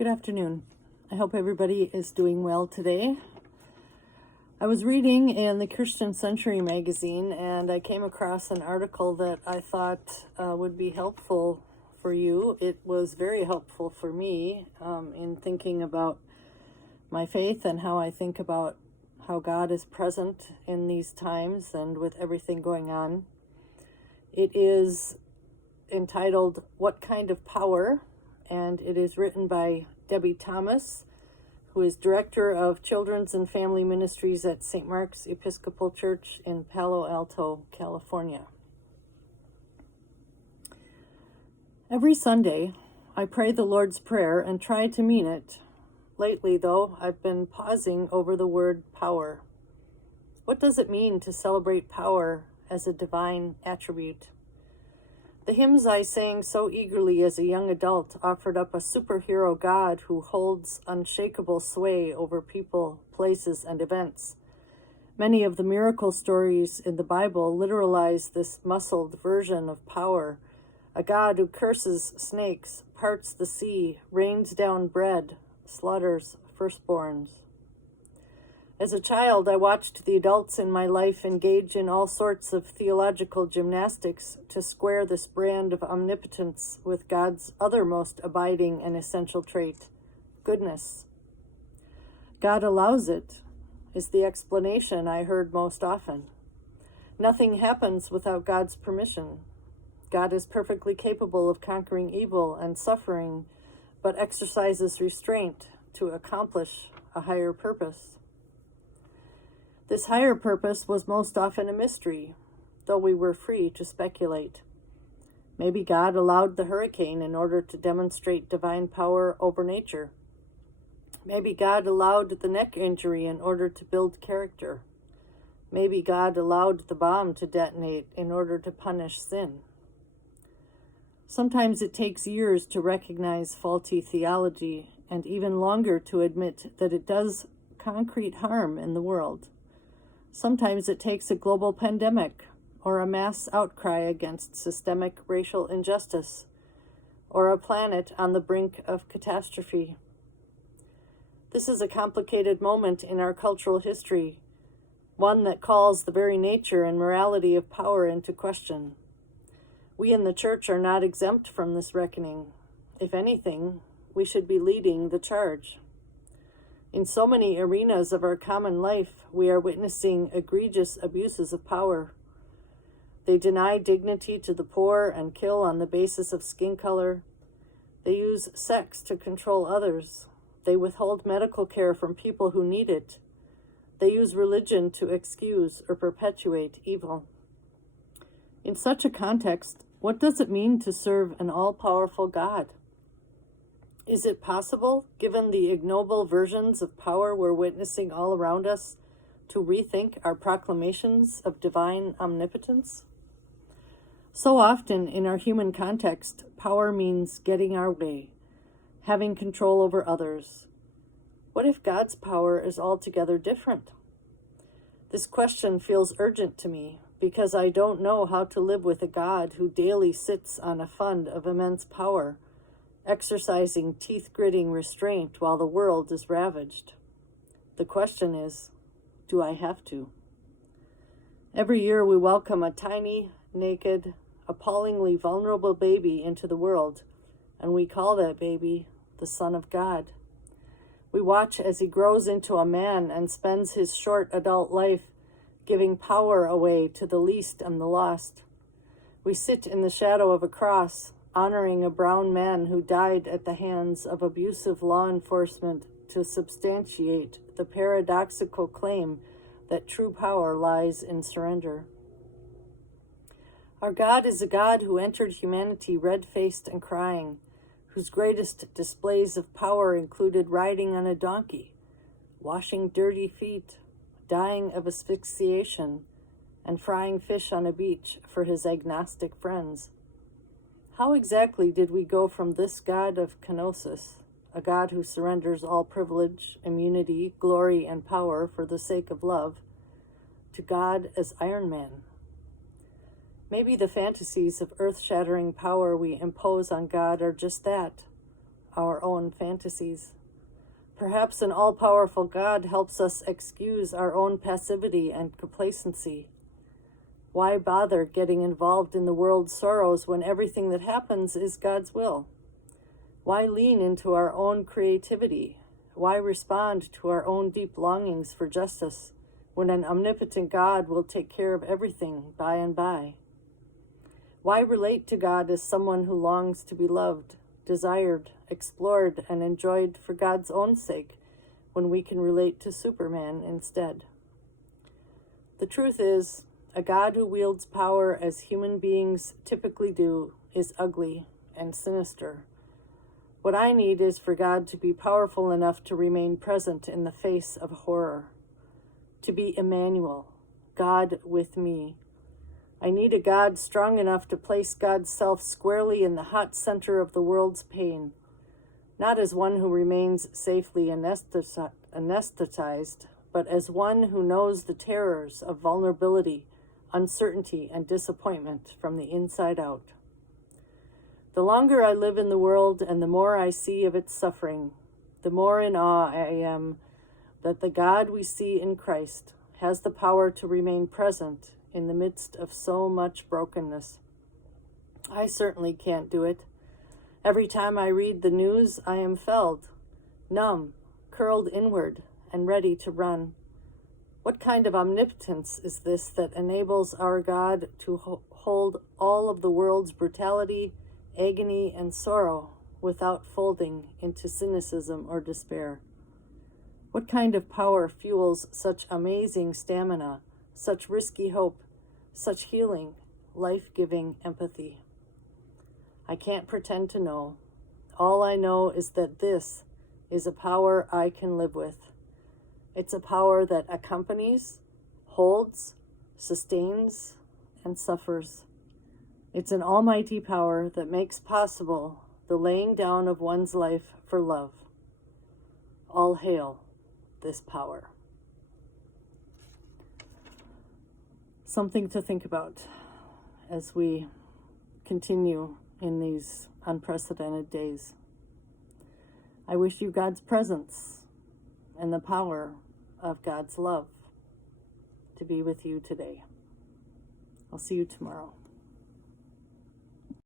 Good afternoon. I hope everybody is doing well today. I was reading in the Christian Century magazine and I came across an article that I thought would be helpful for you. It was very helpful for me in thinking about my faith and how I think about how God is present in these times and with everything going on. It is entitled, What Kind of Power? And it is written by Debbie Thomas, who is Director of Children's and Family Ministries at St. Mark's Episcopal Church in Palo Alto, California. Every Sunday, I pray the Lord's Prayer and try to mean it. Lately, though, I've been pausing over the word power. What does it mean to celebrate power as a divine attribute? The hymns I sang so eagerly as a young adult offered up a superhero God who holds unshakable sway over people, places, and events. Many of the miracle stories in the Bible literalize this muscled version of power, a God who curses snakes, parts the sea, rains down bread, slaughters firstborns. As a child, I watched the adults in my life engage in all sorts of theological gymnastics to square this brand of omnipotence with God's other most abiding and essential trait, goodness. God allows it, is the explanation I heard most often. Nothing happens without God's permission. God is perfectly capable of conquering evil and suffering, but exercises restraint to accomplish a higher purpose. This higher purpose was most often a mystery, though we were free to speculate. Maybe God allowed the hurricane in order to demonstrate divine power over nature. Maybe God allowed the neck injury in order to build character. Maybe God allowed the bomb to detonate in order to punish sin. Sometimes it takes years to recognize faulty theology, and even longer to admit that it does concrete harm in the world. Sometimes it takes a global pandemic, or a mass outcry against systemic racial injustice, or a planet on the brink of catastrophe. This is a complicated moment in our cultural history, one that calls the very nature and morality of power into question. We in the church are not exempt from this reckoning. If anything, we should be leading the charge. In so many arenas of our common life, we are witnessing egregious abuses of power. They deny dignity to the poor and kill on the basis of skin color. They use sex to control others. They withhold medical care from people who need it. They use religion to excuse or perpetuate evil. In such a context, what does it mean to serve an all-powerful God? Is it possible, given the ignoble versions of power we're witnessing all around us, to rethink our proclamations of divine omnipotence? So often in our human context, power means getting our way, having control over others. What if God's power is altogether different? This question feels urgent to me because I don't know how to live with a God who daily sits on a fund of immense power, exercising teeth-gritting restraint while the world is ravaged. The question is, do I have to? Every year we welcome a tiny, naked, appallingly vulnerable baby into the world, and we call that baby the Son of God. We watch as he grows into a man and spends his short adult life giving power away to the least and the lost. We sit in the shadow of a cross, honoring a brown man who died at the hands of abusive law enforcement to substantiate the paradoxical claim that true power lies in surrender. Our God is a God who entered humanity red-faced and crying, whose greatest displays of power included riding on a donkey, washing dirty feet, dying of asphyxiation, and frying fish on a beach for his agnostic friends. How exactly did we go from this God of kenosis, a God who surrenders all privilege, immunity, glory, and power for the sake of love, to God as Iron Man? Maybe the fantasies of earth-shattering power we impose on God are just that, our own own fantasies. Perhaps an all-powerful God helps us excuse our own passivity and complacency. Why bother getting involved in the world's sorrows when everything that happens is God's will? Why lean into our own creativity? Why respond to our own deep longings for justice when an omnipotent God will take care of everything by and by? Why relate to God as someone who longs to be loved, desired, explored, and enjoyed for God's own sake when we can relate to Superman instead? The truth is, a God who wields power as human beings typically do is ugly and sinister. What I need is for God to be powerful enough to remain present in the face of horror, to be Emmanuel, God with me. I need a God strong enough to place God's self squarely in the hot center of the world's pain, not as one who remains safely anesthetized, but as one who knows the terrors of vulnerability, uncertainty, and disappointment from the inside out. The longer I live in the world and the more I see of its suffering, the more in awe I am that the God we see in Christ has the power to remain present in the midst of so much brokenness. I certainly can't do it. Every time I read the news, I am felled, numb, curled inward, and ready to run. What kind of omnipotence is this that enables our God to hold all of the world's brutality, agony, and sorrow without folding into cynicism or despair? What kind of power fuels such amazing stamina, such risky hope, such healing, life-giving empathy? I can't pretend to know. All I know is that this is a power I can live with. It's a power that accompanies, holds, sustains, and suffers. It's an almighty power that makes possible the laying down of one's life for love. All hail this power. Something to think about as we continue in these unprecedented days. I wish you God's presence and the power of God's love to be with you today. I'll see you tomorrow.